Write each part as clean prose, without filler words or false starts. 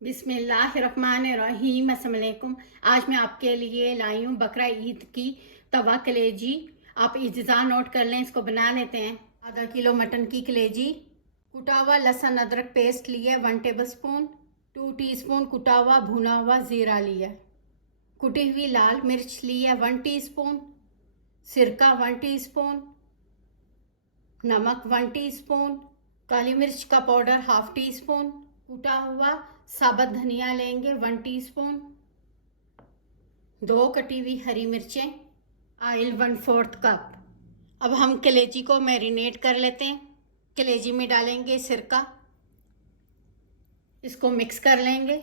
बिस्मिल्लाहिर्रहमानिर्रहीम। अस्सलाम वालेकुम। आज मैं आपके लिए लाई हूँ बकरा ईद की तवा कलेजी। आप इज्ज़ा नोट कर लें, इसको बना लेते हैं। आधा किलो मटन की कलेजी, कुटा हुआ लहसुन अदरक पेस्ट लिया 1 टेबल स्पून, 2 टीस्पून कुटा हुआ भुना हुआ ज़ीरा लिया, कुटी हुई लाल मिर्च लिया 1 टीस्पून, सिरका 1 टीस्पून, नमक 1 टीस्पून, काली मिर्च का पाउडर 1/2 टीस्पून, कूटा हुआ साबुत धनिया लेंगे 1 टीस्पून, 2 कटी हुई हरी मिर्चें, ऑयल 1/4 कप। अब हम कलेजी को मैरिनेट कर लेते हैं। कलेजी में डालेंगे सिरका, इसको मिक्स कर लेंगे।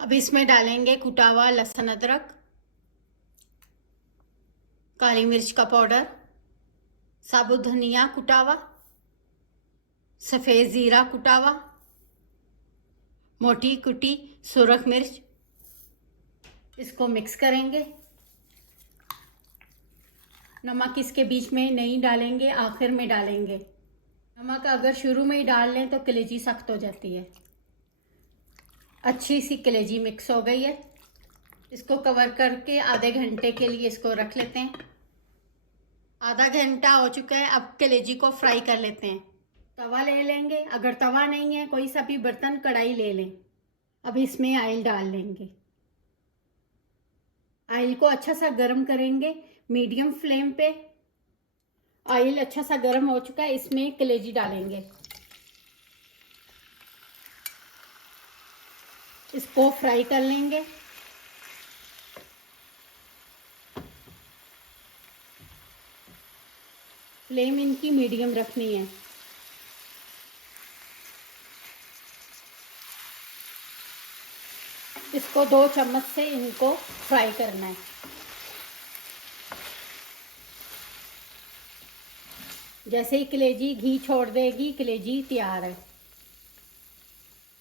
अब इसमें डालेंगे कुटा हुआ लहसुन अदरक, काली मिर्च का पाउडर, साबुत धनिया कुटा हुआ, सफ़ेद ज़ीरा कुटा हुआ, मोटी कुटी सुरख मिर्च। इसको मिक्स करेंगे। नमक इसके बीच में नहीं डालेंगे, आखिर में डालेंगे। नमक अगर शुरू में ही डाल लें तो कलेजी सख्त हो जाती है। अच्छी सी कलेजी मिक्स हो गई है। इसको कवर करके आधे घंटे के लिए इसको रख लेते हैं। आधा घंटा हो चुका है। अब कलेजी को फ्राई कर लेते हैं। तवा ले लेंगे, अगर तवा नहीं है कोई सा भी बर्तन कढ़ाई ले लें। अब इसमें ऑयल डाल लेंगे। ऑयल को अच्छा सा गर्म करेंगे मीडियम फ्लेम पे। ऑयल अच्छा सा गर्म हो चुका है, इसमें कलेजी डालेंगे। इसको फ्राई कर लेंगे। फ्लेम इनकी मीडियम रखनी है। इसको 2 चम्मच से इनको फ्राई करना है। जैसे ही कलेजी घी छोड़ देगी, कलेजी तैयार है।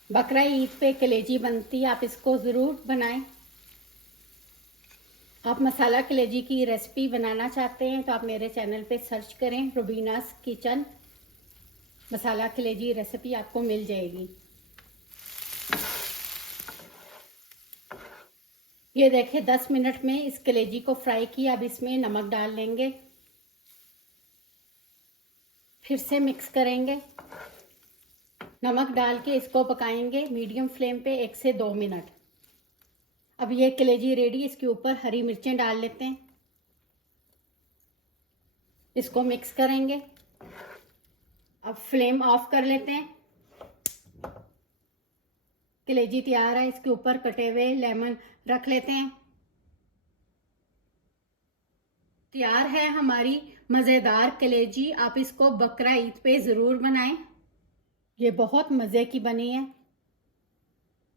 बकरा ईद पे कलेजी बनती है, आप इसको ज़रूर बनाएं। आप मसाला कलेजी की रेसिपी बनाना चाहते हैं तो आप मेरे चैनल पे सर्च करें, रुबीनास किचन। मसाला कलेजी रेसिपी आपको मिल जाएगी। ये देखें 10 मिनट में इस कलेजी को फ्राई किया। अब इसमें नमक डाल लेंगे, फिर से मिक्स करेंगे। नमक डाल के इसको पकाएंगे मीडियम फ्लेम पे 1 से 2 मिनट। अब ये कलेजी रेडी। इसके ऊपर हरी मिर्चें डाल लेते हैं। इसको मिक्स करेंगे। अब फ्लेम ऑफ कर लेते हैं। कलेजी तैयार है। इसके ऊपर कटे हुए लेमन रख लेते हैं। तैयार है हमारी मज़ेदार कलेजी। आप इसको बकरा ईद पे ज़रूर बनाएं। ये बहुत मज़े की बनी है।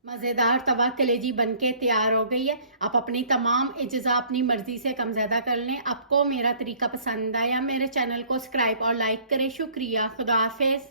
मज़ेदार तवा कलेजी बनके तैयार हो गई है। आप अपनी तमाम इज्ज़ा अपनी मर्ज़ी से कम ज़्यादा कर लें। आपको मेरा तरीका पसंद आया, मेरे चैनल को सब्सक्राइब और लाइक करें। शुक्रिया। खुदा हाफिज़।